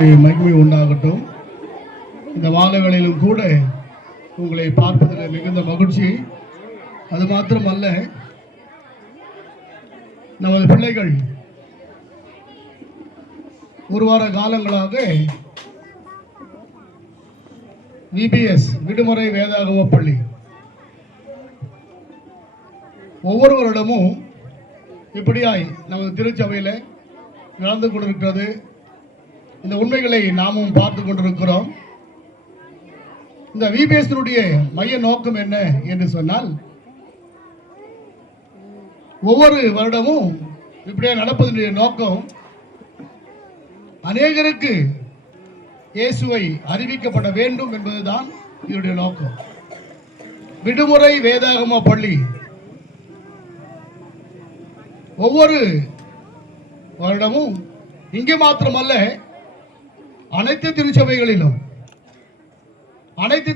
மகிமை உண்டாகட்டும். இந்த வாழ வேளையிலும் கூட உங்களை பார்ப்பதில் மிகுந்த மகிழ்ச்சி. அது மாத்திரமல்ல, நமது பிள்ளைகள் ஒரு வார காலங்களாக விபிஎஸ் விடுமுறை வேதாகம பள்ளி ஒவ்வொரு வருடமும் இப்படியாய் நமது திருச்சபையில் நடந்து கொண்டிருக்கிறது. இந்த உண்மைகளை நாமும் பார்த்து கொண்டிருக்கிறோம். இந்த விபிஎஸ்னுடைய மைய நோக்கம் என்ன என்று சொன்னால், ஒவ்வொரு வருடமும் இப்படியே நடப்பதனுடைய நோக்கம் அநேகருக்கு இயேசுவை அறிவிக்கப்பட வேண்டும் என்பதுதான் இதனுடைய நோக்கம். விடுமுறை வேதாகம பள்ளி ஒவ்வொரு வருடமும் இங்கே மாத்திரமல்ல, அனைத்து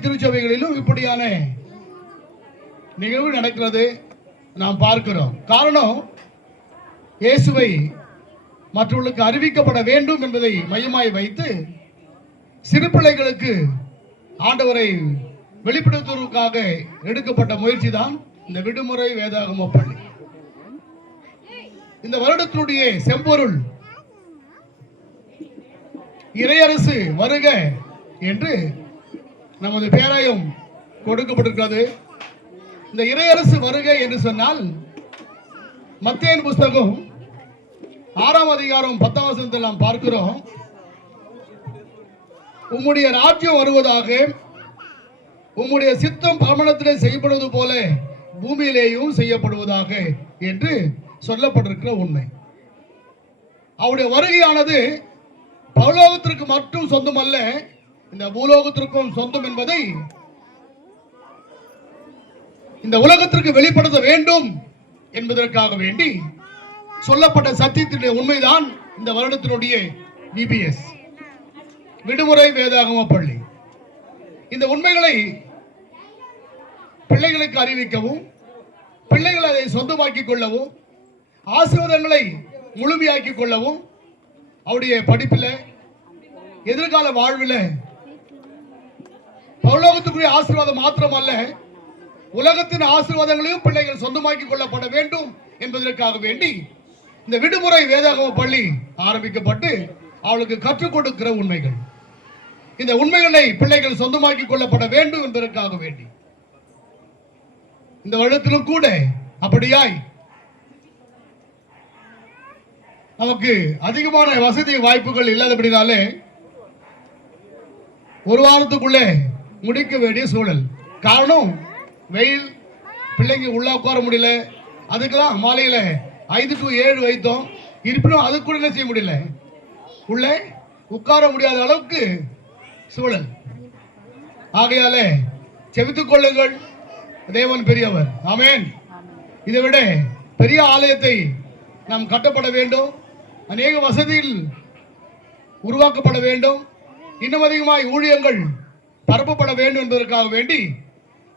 திருச்சபைகளிலும் இப்படியான நிகழ்வு நடக்கிறது நாம் பார்க்கிறோம். காரணம், இயேசுவை மற்றவர்களுக்கு அறிவிக்கப்பட வேண்டும் என்பதை மையமாய் வைத்து சிறு பிள்ளைகளுக்கு ஆண்டவரை வெளிப்படுத்துவதற்காக எடுக்கப்பட்ட முயற்சி தான் இந்த விடுமுறை வேதாகம பள்ளி. இந்த வருடத்தினுடைய செம்பொருள் இறையரசு வருக என்று நமது பேராயம் கொடுக்கப்பட்டிருக்கிறது. இந்த இறையரசு வருக என்று சொன்னால், மத்தேயு புஸ்தகம் 6ஆம் அதிகாரம் 10ஆம் வசனத்தில் நாம் பார்க்கிறோம், உம்முடைய ராஜ்யம் வருவதாக, உம்முடைய சித்தம் பரமணத்திலே செய்யப்படுவது போல பூமியிலேயும் செய்யப்படுவதாக என்று சொல்லப்பட்டிருக்கிற உண்மை. அவருடைய வருகையானது பரலோகத்திற்கு மட்டும் சொந்தம் அல்ல, இந்த பூலோகத்திற்கும் சொந்தம் என்பதை இந்த உலகத்திற்கு வெளிப்படுத்த வேண்டும் என்பதற்காக வேண்டி சொல்லப்பட்ட சத்தியத்தினுடைய உண்மைதான் இந்த வருடத்தினுடைய விபிஎஸ் விடுமுறை வேதாகம பள்ளி. இந்த உண்மைகளை பிள்ளைகளுக்கு அறிவிக்கவும், பிள்ளைகள் அதை சொந்தமாக்கிக் கொள்ளவும், ஆசீர்வாதங்களை முழுமையாக்கிக் கொள்ளவும், அவருடைய படிப்பில், எதிர்கால வாழ்வில் பரலோகத்துக்குரிய ஆசீர்வாதம் மாத்திரமல்ல, உலகத்தின் ஆசீர்வாதங்களையும் பிள்ளைகள் சொந்தமாக்கிக் கொள்ளப்பட வேண்டும் என்பதற்காக வேண்டி இந்த விடுமுறை வேதாகம பள்ளி ஆரம்பிக்கப்பட்டு அவளுக்கு கற்றுக் கொடுக்கிற உண்மைகள், இந்த உண்மைகளை பிள்ளைகள் சொந்தமாக்கிக் கொள்ளப்பட வேண்டும் என்பதற்காக வேண்டி இந்த வருடத்திலும் கூட அப்படியாய் நமக்கு அதிகமான வசதி வாய்ப்புகள் இல்லாதபடினாலே ஒரு வாரத்துக்குள்ளே முடிக்க வேண்டிய சூழல். காரணம், வெயில், பிள்ளைங்க உள்ள உட்கார முடியல. அதுக்குதான் மாலையில 5 to 7 வைத்தோம். இருப்பினும் அது கூட என்ன செய்ய முடியல, உள்ளே உட்கார முடியாத அளவுக்கு சூழல். ஆகையாலே செவித்துக் கொள்ளுங்கள், தேவன் பெரியவர். ஆமென். இதை விட பெரிய ஆலயத்தை நாம் கட்டப்பட வேண்டும், அநேக வசதியில் உருவாக்கப்பட வேண்டும், இன்னும் அதிகமாய் ஊழியங்கள் பரப்பப்பட வேண்டும் என்பதற்காக வேண்டி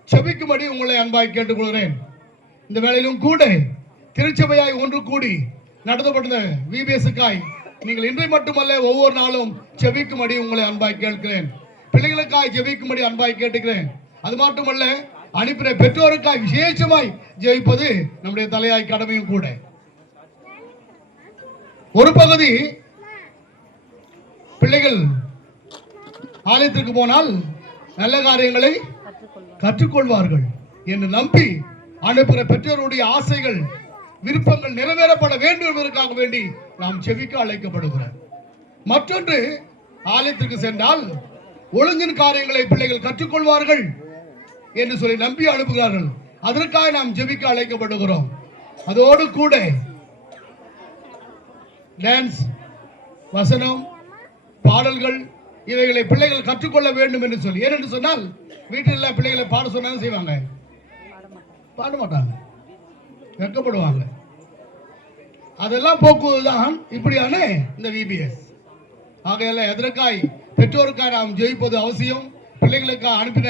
செபிக்கும்படி உங்களை அன்பாய் கேட்டுக்கொள்கிறேன். இந்த வேளையிலும் கூட திருச்சபையாய் ஒன்று கூடி நடத்தப்பட்ட விபிஎஸ்க்காய் நீங்கள் இன்றை மட்டுமல்ல ஒவ்வொரு நாளும் செபிக்கும்படி உங்களை அன்பாய் கேட்கிறேன். பிள்ளைகளுக்காய் ஜெபிக்கும்படி அன்பாய் கேட்டுக்கிறேன். அது மட்டுமல்ல, அனுப்பின பெற்றோருக்காய் விசேஷமாய் ஜெபிப்பது நம்முடைய தலையாய் கடமையும் கூட. ஒரு பகுதி பிள்ளைகள் ஆலயத்திற்கு போனால் நல்ல காரியங்களை கற்றுக்கொள்வார்கள் என்று நம்பி அனுப்புகிற பெற்றோருடைய ஆசைகள், விருப்பங்கள் நிறைவேறப்பட வேண்டும் என்பதற்காக வேண்டி நாம் செவிக்க அழைக்கப்படுகிறோம். மற்றொன்று, ஆலயத்திற்கு சென்றால் ஒழுங்கின் காரியங்களை பிள்ளைகள் கற்றுக்கொள்வார்கள் என்று சொல்லி நம்பி அனுப்புகிறார்கள். அதற்காக நாம் ஜெபிக்க அழைக்கப்படுகிறோம். அதோடு கூட டான்ஸ், வசனம், பாடல்கள் இவைகளை பிள்ளைகள் கற்றுக்கொள்ள வேண்டும் என்று சொல்லி. ஏனென்று சொன்னால், வீட்டில் பிள்ளைகளை பாட சொன்னாலும் செய்வாங்க, பாட மாட்டாங்க, வெட்கப்படுவாங்க. அதெல்லாம் போக்குவதுதான் இப்படியான இந்த விபிஎஸ். ஆகையால எதற்காய் பெற்றோருக்காக நாம் ஜெயிப்பது அவசியம். பிள்ளைகளுக்காக அனுப்பின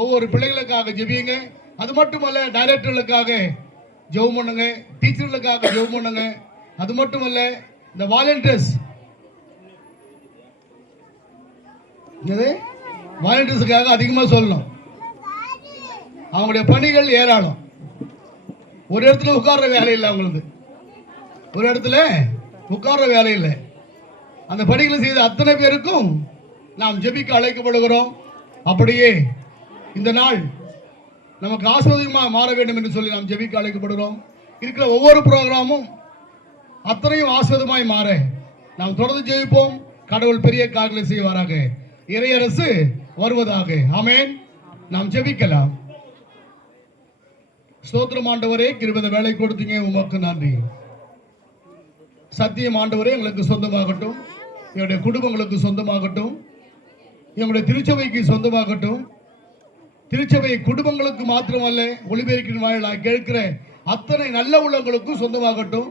ஒவ்வொரு பிள்ளைகளுக்காக ஜெபியுங்க. அது மட்டுமல்ல, டைரக்டர்களுக்காக ஜெபம் பண்ணுங்க, டீச்சர்களுக்காக ஜெபம் பண்ணுங்க. அது மட்டுமல்ல, இந்த வாலண்டியர்ஸ் இது வாலண்டியர்ஸுக்காக அதிகமாக சொல்லணும். அவங்களுடைய பணிகள் ஏராளம். ஒரு இடத்துல உட்கார்ற வேலை இல்லை அவங்களுக்கு, ஒரு இடத்துல உட்கார்ற வேலை இல்லை. அந்த பணிகளை செய்த அத்தனை பேருக்கும் நாம் ஜெபிக்க அழைக்கப்படுகிறோம். அப்படியே இந்த நாள் நமக்கு ஆசீர்வாதமாக மாற வேண்டும் என்று சொல்லி நாம் ஜெபிக்க அழைக்கப்படுகிறோம். இருக்கிற ஒவ்வொரு ப்ரோக்ராமும் அத்தனையும் ஆசீர்வாதமாய் மாற நாம் தொடர்ந்து ஜெபிப்போம். கடவுள் பெரிய காரியங்களை செய்வாராக. இறையரசு வருவதாக. ஆமென். நாம் ஜெபிக்கலாம். ஸ்தோத்திரம் ஆண்டவரே, கிருபை வேலை கொடுத்தீங்க, உமக்கு நன்றி. சத்தியம் ஆண்டவரே எங்களுக்கு சொந்தமாகட்டும், எங்களுடைய குடும்பங்களுக்கு சொந்தமாகட்டும், எங்களுடைய திருச்சபைக்கு சொந்தமாகட்டும். திருச்சபை குடும்பங்களுக்கு மாத்திரமல்ல, ஒளிபெருக்கின் வாயிலாக கேட்கிற அத்தனை நல்ல உள்ளங்களுக்கும் சொந்தமாகட்டும்.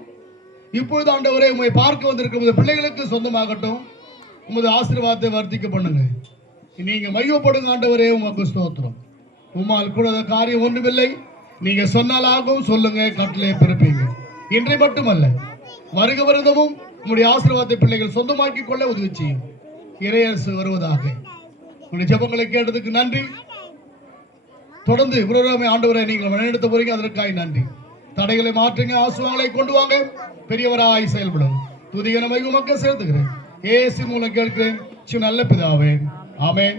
இப்பொழுது ஆண்டவரே உம்மை பார்க்க வந்திருக்கிற பிள்ளைகளுக்கு சொந்தமாகட்டும். உமது ஆசீர்வாதத்தை வர்த்திக்க பண்ணுங்க. நீங்க மையப்படுங்க ஆண்டவரே, உமக்கு ஸ்தோத்திரம். உம்மால் கூட காரியம் ஒன்றுமில்லை. நீங்க சொன்னால் ஆகும். சொல்லுங்க, கட்டளை பிறப்பீங்க. இன்றை மட்டுமல்ல, வருக வருடமும் உங்களுடைய ஆசீர்வாதத்தை பிள்ளைகள் சொந்தமாக்கிக் கொள்ள உதவி செய்யும். இறையரசு வருவதாக. உங்களுடைய ஜெபங்களை கேட்டதுக்கு நன்றி. தொடர்ந்து புரோகிராமை ஆண்டவரை நீங்கள் வழிநடத்த போறீங்க, அதற்காக நன்றி. தடைகளை மாற்றுங்க, ஆசீர்வாதங்களை கொண்டு வாங்க. பெரியவராய் செயல்படும். துதிகன மையம் மக்கள் சேர்த்துக்கிறேன். ஏசு மூலம் கேட்கிறேன், நல்ல பிதாவே. ஆமென்.